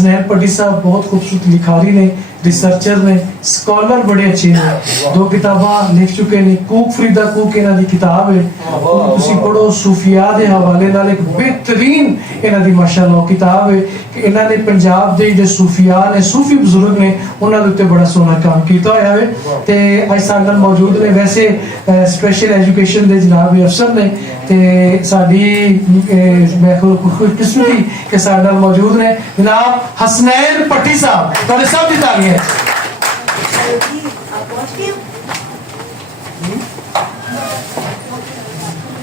हसनैन पट्टी साहब बहुत खूबसूरत लिखारी ने, रिसर्चर ने, स्कॉलर बड़े अच्छे ने, 2 किताबां लिख चुके ने। कूक फरीदा कूक इन्हां दी किताब है, तुसी पढ़ो। सूफिया दे हवाले नाल एक बेहतरीन इन्हां दी माशाअल्लाह किताब है कि इन्हां ने पंजाब दे जे सूफिया ने, सूफी बुजुर्ग ने, उन्हां दे उत्ते बड़ा सोहना काम कीता होया है। ते अज साडे नाल मौजूद ने वैसे स्पेशल एजुकेशन दे जनाब अफसर ने, ते साडी मैं खुशकिस्मती कि साडे नाल मौजूद ने जनाब हसनैन पट्टी साहब। तुहाडे सब दी तालियां।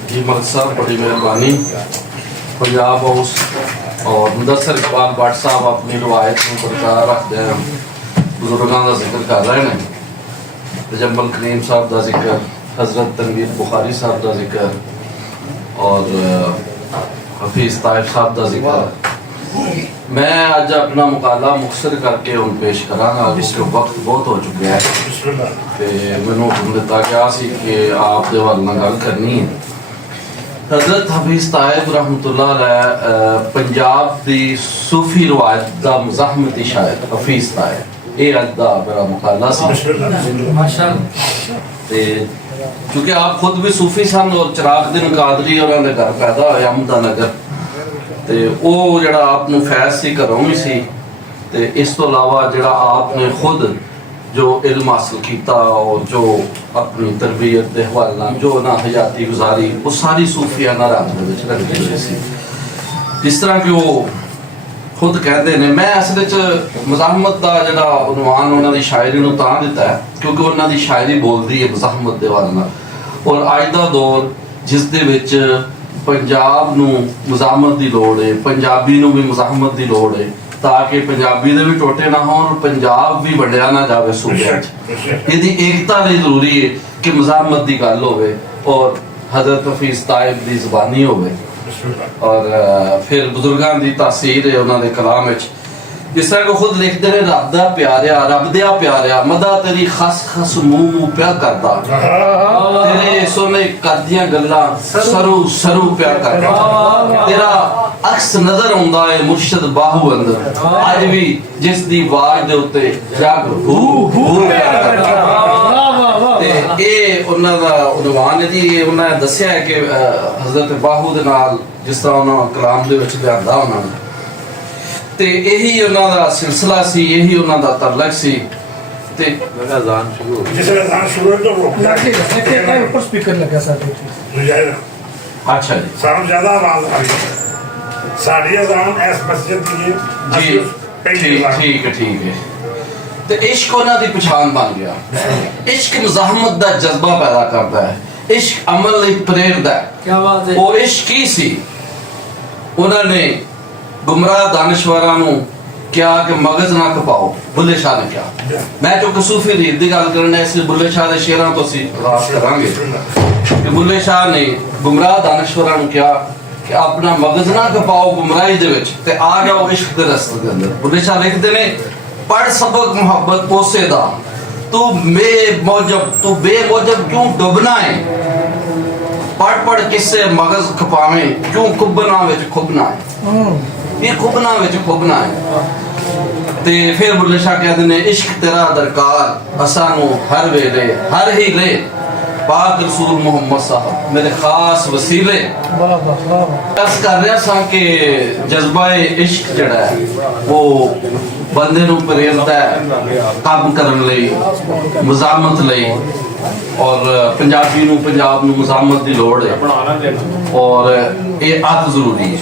जी मलिक साहब बड़ी मेहरबानी। पंजाब हाउस और मुदस्सर इकबाल भट्ट साहब अपनी रवायत को बरकरार रखते हैं, बुजुर्गों का जिक्र कर रहे हैं। तजम्मुल करीम साहब का जिक्र, हजरत तनवीर बुखारी साहब का जिक्र और हफीज ताइब साहब का जिक्र। मैं अज अपना मुकाला मुख्तर करके हम पेश करांगा क्योंकि वक्त बहुत हो चुका है तो मैनू हुक्म दिता गया सी कि आप दे वाल नाल गल करनी है। हजरत हफीज ताइब रहमतुल्लाह अलैह पंजाब दी सूफी रवायत दा मुज़ाहमती शायर हफीज ताइब, ये अज दा मेरा मुकाला सी माशाअल्लाह। ते क्योंकि आप खुद भी सूफी सन और चिरागुद्दीन कादरी और उन्होंने घर पैदा होया अहमदा नगर, ते वो जड़ा आपनू फैज सी घरों भी सी, ते इस तो अलावा जड़ा आपने खुद जो इल्म हासिल किया और जो अपनी तरबियत के हवाले नाल जो ना हयाती गुजारी वो सारी सूफियाना रंग दे विच रखी हुई सी। जिस तरह कि वो खुद कहते हैं, मैं असल च मुज़ाहमत का जड़ा उनवान उन्होंने शायरी नूं तां दिता है क्योंकि उन्होंने शायरी बोलती है मुज़ाहमत के हवाले नाल। और अज दा दौर जिस दे विच पंजाब नूं मुज़ाहमत की लोड़ है, पंजाबी नूं भी मुज़ाहमत की लोड़ है ताकि पंजाबी दे भी टोटे ना होण, पंजाब भी वंडिया ना जावे सूबे च। इहदी एकता लई जरूरी है कि मुज़ाहमत की गल होवे और हजरत हफीज ताइब की ज़बानी होवे और फिर बुजुर्गों की तासीर है उन्होंने कलाम विच। जिस तरह को खुद लिखते हैं, रब दा प्यारिया, रब दिया प्यारिया, मदा तेरी खस खस मुंह मुंह प्या करदा, तेरे सोने करदियां गल्लां सरू सरू प्या करदा, तेरा अक्स नजर आउंदा है मुर्शद बाहू अंदर, अज भी जिस दी आवाज दे उत्ते जग हू हू प्या करदा। ते ये उन्हां दा उनवान है जी। उन्होंने दस्सिया है कि हजरत बाहू दे नाल जिस तरह उन्होंने कलाम दे विच लियांदा उन्होंने, ते यही उन्हां दा सिलसिला सी, यही उन्हां दा तलक सी। ते अज़ान शुरू हो गई, जिसले अज़ान शुरू हो तो ऊपर स्पीकर लगा साडे। अच्छा जी, सानू ज्यादा आवाज आ रही है साडी अज़ान इस मस्जिद की जी ठीक है। ते इश्क उन्हां दी पहचान बन गया। इश्क मुज़ाहमत दा जज्बा पैदा करता है, इश्क अमल लई प्रेरदा है। क्या बात है। और इश्क की सी उन्होंने गुमराह दानिशवरां नूं क्या कि मगज ना खपाओ, बुल्ले शाह ने क्या। मैं चूंकि सूफी रीत की गल करना इसलिए बुल्ले शाह के शेरां तो असीं आगाज़ करांगे कि बुल्ले शाह ने गुमराह दानिशवरां नूं क्या कि अपना मगज ना खपाओ गुमराही दे विच ते आ जाओ इश्क दे रस्ते दे अंदर। बुल्ले शाह लिखदे ने, पढ़ सबक मोहब्बत पोसे दा, तू बेमौजब क्यों डुबना है, पढ़ पढ़ किस्से मगज खपावे क्यों खुबना विच खुबना है, ये खुबना विच खुबना है। ते फिर बुल्ले शाह कहते ने, इश्क तेरा दरकार असानू हर वेले हर ही ले, पाक रसूल मुहम्मद साहब मेरे खास वसीले। बस कर रहा सा कि जज्बा इश्क जड़ा है वो बंदे नूं प्रेरदा है काम करन लई, मुज़ाहमत लई। और पंजाबी नूं पंजाब नूं मुज़ाहमत की लोड़ है और ये अत जरूरी है।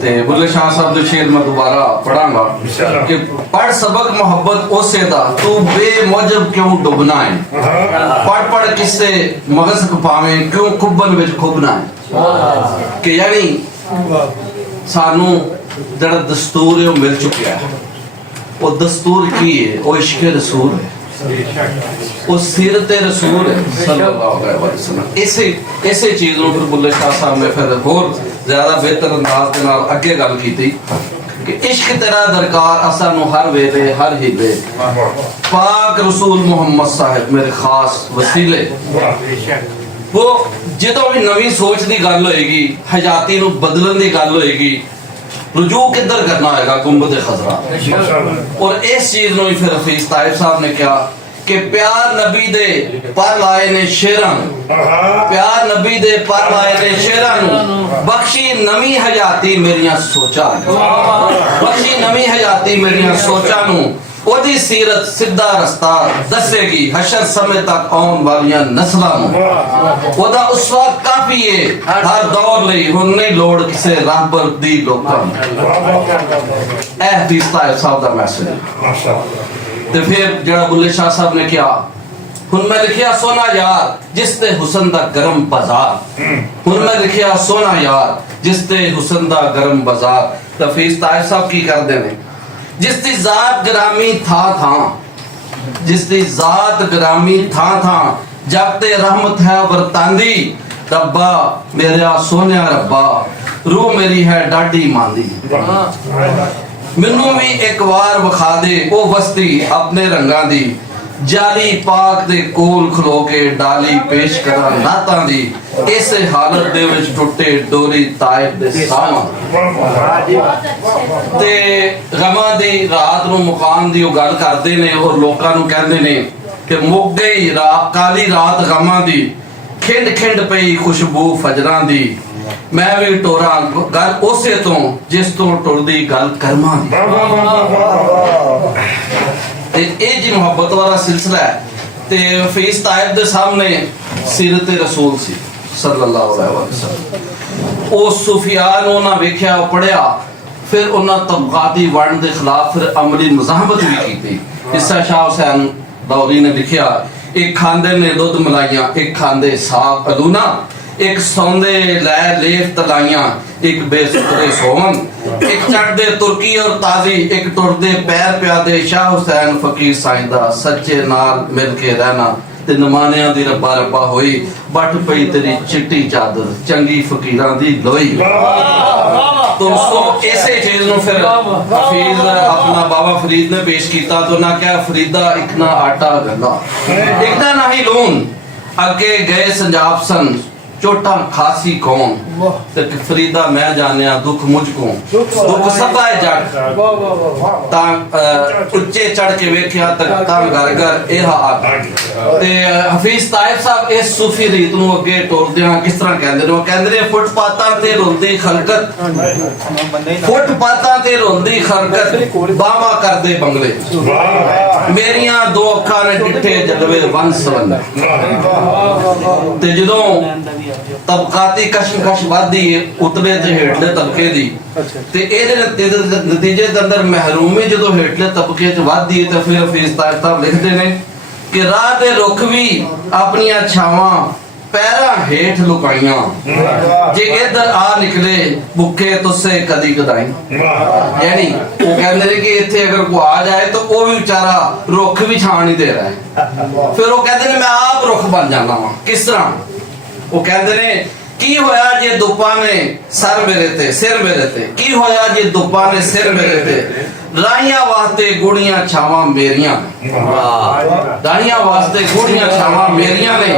ते बुल्ले शाह साहब दे शेर मैं दोबारा पढ़ांगा कि पढ़ सबक मोहब्बत ओसे दा, तू बेमौजब क्यों डुबना है, पढ़ पढ़ किस्से मगज खपावे क्यों खुबन विच खुबना है। कि यानी सानू जड़ा दस्तूर है वो मिल चुका है। वो दस्तूर की है, वो इश्क रसूल है, वो सीरत रसूल है सल्लल्लाहु अलैहि वसल्लम। इसे चीज़ नूं फिर बुल्ले शाह साहब ने फिर होर ज्यादा बेहतर अंदाज के नाल अगे गल कीती कि इश्क तेरा दरकार असानू हर वेले हर हीले, पाक रसूल मुहम्मद साहब मेरे खास वसीले। वो जो भी नवी सोच की गल होएगी, हयाती नूं बदलन की गल होएगी, रुजू किधर करना होगा गुंबद खजरा। माशाल्लाह और इस चीज ਨੂੰ ਹੀ ਫਿਰ हफीज ताहिब साहब ने कहा कि प्यार नबी दे पर लाए ने शेरां प्यार नबी दे पर लाए ने शेरां ਨੂੰ बख्शी नवी हयाती मेरियां सोचां बख्शी नवी हयाती मेरियां सोचां ਨੂੰ ਉਹਦੀ ਸੀਰਤ ਸਿੱਧਾ ਰਸਤਾ ਦੱਸੇਗੀ ਹਸ਼ਰ ਸਮੇਂ ਤੱਕ ਆਉਣ ਵਾਲੀਆਂ ਨਸਲਾਂ ਨੂੰ ਉਹਦਾ ਉਸਵਾ ਕਾਫੀ ਹੈ ਹਰ ਦੌਰ ਲਈ ਹੁਣ ਨਹੀਂ ਲੋੜ ਕਿਸੇ ਰਾਹਬਰ ਦੀ ਲੋਕਾਂ ਨੂੰ। ਇਹ ਹਫੀਜ਼ ਤਾਹਿਬ ਸਾਹਿਬ ਦਾ ਮੈਸੇਜ। माशाल्लाह ਤੇ ਫਿਰ ਜਿਹੜਾ ਬੁੱਲੇ ਸ਼ਾਹ ਸਾਹਿਬ ਨੇ ਕਿਹਾ ਹੁਣ ਮੈਂ ਲਿਖਿਆ ਸੋਨਾ ਯਾਰ ਜਿਸ ਤੇ ਹੁਸਨ ਦਾ ਗਰਮ ਬਾਜ਼ਾਰ ਹੁਣ ਮੈਂ ਲਿਖਿਆ ਸੋਨਾ ਯਾਰ ਜਿਸ ਤੇ ਹੁਸਨ ਦਾ ਗਰਮ ਬਾਜ਼ਾਰ। ਤਾਂ ਹਫੀਜ਼ ਤਾਹਿਬ ਸਾਹਿਬ ਕੀ ਕਰਦੇ ਨੇ जिस दी जात ग्रामी था जिस दी जात ग्रामी था जब ते रहमत है वरतांदी रब्बा मेरा सोनिया रब्बा रूह मेरी है डाडी मांदी। मैनू भी एक बार विखा दे वो वस्ती अपने रंगां दी जाली पाक दे कोल खलो के डाली पेश करा नातां दी इस हालत दे विच टुटे डोरी ताइब दे सावां ते गमां दी रात नूं मुकाम दी गल करदे ने और लोकां नूं कहंदे ने कि मुक गई रात काली रात गमां दी खिंड खिंड पई खुशबू फजरां दी मैं भी टोरा गल उसे तो जिस तो टुरदी गल करमां दी। ते ये जी मुहब्बत वाला सिलसिला है। ते हफीज ताहिब दे सामने सीरत रसूल सी सल्लल्लाहु अलैहि वसल्लम ओ सूफिया नूं ना वेख्या पढ़िया फिर उन्हां तबकाती वंड दे खिलाफ फिर अमली मुजाहमत भी कीती। इसा शाह हुसैन दौरी ने लिखिया एक खांदे ने दुध मलाइयां एक खांदे साग अलूना एक सौंदे लै लेफ तलाइयां एक बेसुरे सोवन एक चढ़दे तुर्की और ताजी एक टुरदे पैर प्यादे शाह हुसैन फकीर साइंदा सच्चे नाल मिल के रहना ते नमानियां दी रब्बा रब्बा होई बट पई तेरी चिट्टी चादर चंगी फकीरां दी लोई। तो उसको ऐसे चीज नु फिर हफीज अपना बाबा फरीद ने पेश कीता तो ना क्या फरीदा एक ना आटा गंदा एक ना नहीं लून अगे गए संजाब सन चोटा खासी कौन ते फरीदा मैं जानिया दुख मुझको दुख सबा है जट ता उच्चे चढ़ के वेख्या ता घर घर एहा आग। ते हफीज ताहिब साहब इस सूफी रीत नूं अगे टोरदियां किस तरह कहंदे ने कहंदे ने फुटपातां ते रोंदी खलकत फुटपातां ते रोंदी खलकत बावा करदे बंगले मेरियां दो अखां ने डिठे जलवे वन सवन। ते जदों तबकाती कशमकश वादी उतले ते हेठले तबके दी ते ਇਹਦੇ ਨਤੀਜੇ ਦੇ ਅੰਦਰ ਮਹਿਰੂਮੀ ਜਦੋਂ ਹੇਠਲੇ ਤਬਕੇ ਚ ਵੱਧਦੀ ਹੈ ਤਾਂ ਫਿਰ ਹਫੀਜ਼ ਤਾਹਿਬ ਸਾਹਿਬ ਲਿਖਦੇ ਨੇ ਕਿ ਰਾਹ ਦੇ ਰੁੱਖ ਵੀ ਆਪਣੀਆਂ ਛਾਵਾਂ ਪੈਰਾਂ ਹੇਠ ਲੁਕਾਈਆਂ ਜੇ ਇੱਧਰ ਆ ਨਿਕਲੇ ਭੁੱਖੇ ਤੁਸੇ ਕਦੀ ਕਦਾਈ। ਯਾਨੀ ਉਹ ਕਹਿੰਦੇ ਨੇ ਕਿ ਇੱਥੇ ਅਗਰ ਕੋਈ ਆ ਜਾਏ ਤਾਂ ਉਹ ਵੀ ਵਿਚਾਰਾ ਰੁੱਖ ਵੀ ਛਾਂ ਨਹੀਂ ਦੇ ਰਿਹਾ ਹੈ। ਫਿਰ ਉਹ ਕਹਿੰਦੇ ਨੇ ਮੈਂ ਆਪ ਰੁੱਖ ਬਣ ਜਾਣਾ ਵਾਂ ਕਿਸ ਤਰ੍ਹਾਂ ਉਹ ਕਹਿੰਦੇ ਨੇ ਕੀ ਹੋਇਆ ਜੇ ਦੁੱਪਾਂ ਨੇ ਸਿਰ ਮੇਰੇ ਤੇ ਕੀ ਹੋਇਆ ਜੇ ਦੁੱਪਾਂ ਨੇ ਸਿਰ ਮੇਰੇ ਤੇ ਰਾਹੀਆਂ ਵਾਸਤੇ ਗੁੜੀਆਂ ਛਾਵਾਂ ਮੇਰੀਆਂ ਰਾਹੀਆਂ ਵਾਸਤੇ ਗੁੜੀਆਂ ਛਾਵਾਂ ਮੇਰੀਆਂ ਨੇ।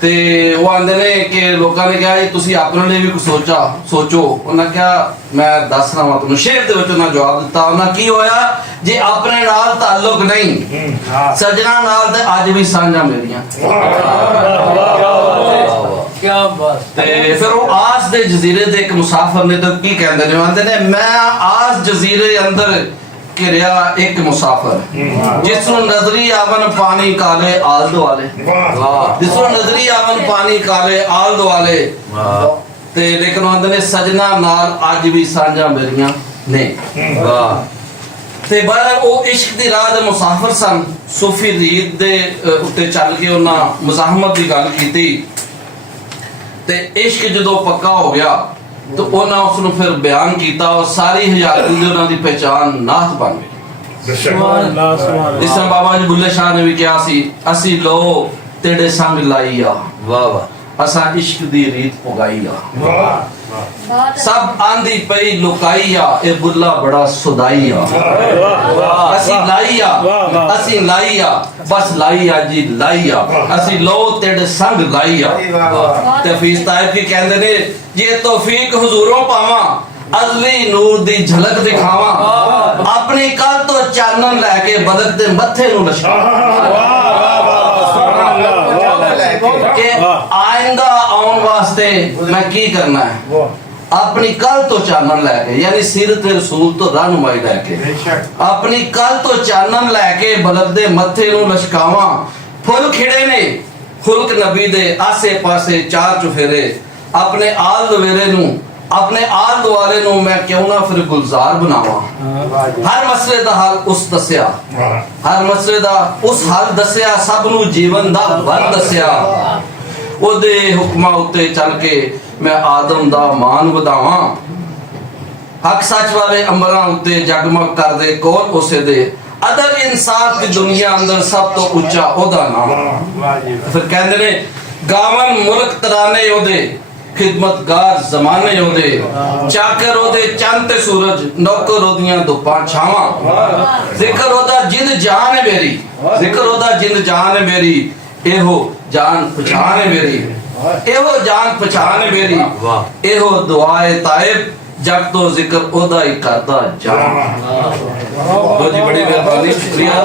ਤੇ ਉਹ ਆਂਦੇ ਨੇ ਕਿ ਲੋਕਾਂ ਨੇ ਕਿਹਾ ਜੀ ਤੁਸੀਂ ਆਪਣੇ ਲਈ ਵੀ ਕੁਝ ਸੋਚੋ ਉਹਨਾਂ ਕਿਹਾ ਮੈਂ ਦੱਸ ਰਹਾ ਹਾਂ ਤੁਹਾਨੂੰ ਸ਼ੇਰ ਦੇ ਵਿੱਚ ਉਹਨਾਂ ਜਵਾਬ ਦਿੱਤਾ ਉਹਨਾਂ ਕੀ ਹੋਇਆ ਜੇ ਆਪਣੇ ਨਾਲ ਤਾਲੁਕ ਨਹੀਂ ਸਜਣਾ ਨਾਲ ਤੇ ਅੱਜ ਵੀ ਸਾਂਝਾਂ ਮੇਰੀਆਂ। क्या बात। ਤੇ ਫਿਰ ਉਹ ਆਸ ਦੇ ਜਜ਼ੀਰੇ ਦੇ ਇੱਕ ਮੁਸਾਫਰ ਨੇ ਤਾਂ ਕੀ ਕਹਿੰਦੇ ਨੇ ਆਂਦੇ ਨੇ ਮੈਂ ਆਸ ਜਜ਼ੀਰੇ ਅੰਦਰ ਘਿਰਿਆ ਇੱਕ ਮੁਸਾਫਰ ਜਿਸ ਨੂੰ ਨਜ਼ਰੀ ਆਵਨ ਪਾਣੀ ਕਾਲੇ ਆਲ ਦੁਆਲੇ ਜਿਸ ਨੂੰ ਨਜ਼ਰੀ ਆਵਨ ਪਾਣੀ ਕਾਲੇ ਆਲ ਦੁਆਲੇ ਤੇ ਲੇਕਿਨ ਆਂਦੇ ਨੇ ਸਜਣਾ ਨਾਲ ਅੱਜ ਵੀ ਸਾਂਝਾਂ ਮੇਰੀਆਂ ਨੇ। ਤੇ ਬਾਹਰ ਉਹ ਇਸ਼ਕ ਦੀ ਰਾਹ ਦੇ ਮੁਸਾਫਰ ਸਨ ਸੂਫੀ ਰੀਤ ਦੇ ਉੱਤੇ ਚੱਲ ਕੇ ਉਹਨਾਂ ਮੁਜ਼ਾਹਮਤ ਦੀ ਗੱਲ ਕੀਤੀ ਤੇ ਇਸ਼ਕ ਜਦੋਂ ਪੱਕਾ ਹੋ ਗਿਆ तो उन्होंने उसनु फिर बयान किया और सारी हजारी दी उन्हां दी पहचान नाथ बन गई। जिस तरह बाबा जी बुल्ले शाह ने भी कहा सी असी लो तेरे संग लाई आ वाह वाह असा इश्क दी रीत पुगाई आ सब आंधी पई लुकाई आ ए बुल्ला बड़ा सुदाई आ असी लाई आ बस लाई आ जी लाई आ असी लो तेरे संग लाई आ। ते हफीज ताहिब की कहंदे ने जे तौफीक हुजूरों पावा ਅਜ਼ਲੀ ਨੂਰ ਦੀ ਝਲਕ ਦਿਖਾਵਾਂ ਆਪਣੀ ਕੱਲ ਤੋਂ ਚਾਨਣ ਲੈ ਕੇ ਬਦਕ ਦੇ ਮੱਥੇ ਨੂੰ ਲਸ਼ਕਾਵਾਂ ਕਿ ਆਇੰਦਾ ਆਉਣ ਵਾਸਤੇ ਮੈਂ ਕੀ ਕਰਨਾ ਹੈ अपनी कल तो चानन लैके यानी सीरत रसूल तो रहनुमाई लैके अपनी कल तो चानन लैके बलक दे मथे नूं लशकावां फुल खिड़े ने खुलक नबी दे आसे पासे चार चुफेरे अपने आल दवेरे नूं अपने आल दुआले नूं मैं क्यों ना फिर गुलजार बनावां हर मसले दा हल उस दस्या हर मसले दा उस हल दस्या सब नूं जीवन दा वर दस्या ओदे हुक्मां उत्ते चल के मैं आदम दा मान वधावां हक सच वाले अंबरां उत्ते जगमग कर दे कोल उसे दे अदल इंसाफ दी दुनिया अंदर सब तो ऊंचा ओदा नाम फिर कहंदे ने गावन मुल्क तराने ओदे खिदमतगार जमाने ओदे चाकर ओदे चंद ते सूरज नौकर ओदियां धुप्पां छावां जिक्र ओदा जिंद जान है मेरी जिक्र ओदा जिंद जान है मेरी एहो जान पहचान है मेरी एहो जान पहचान मेरी एहो दुआए ताइब जब तो जिक्र ओदा ही करता जा बहुत जी बड़ी मेहरबानी शुक्रिया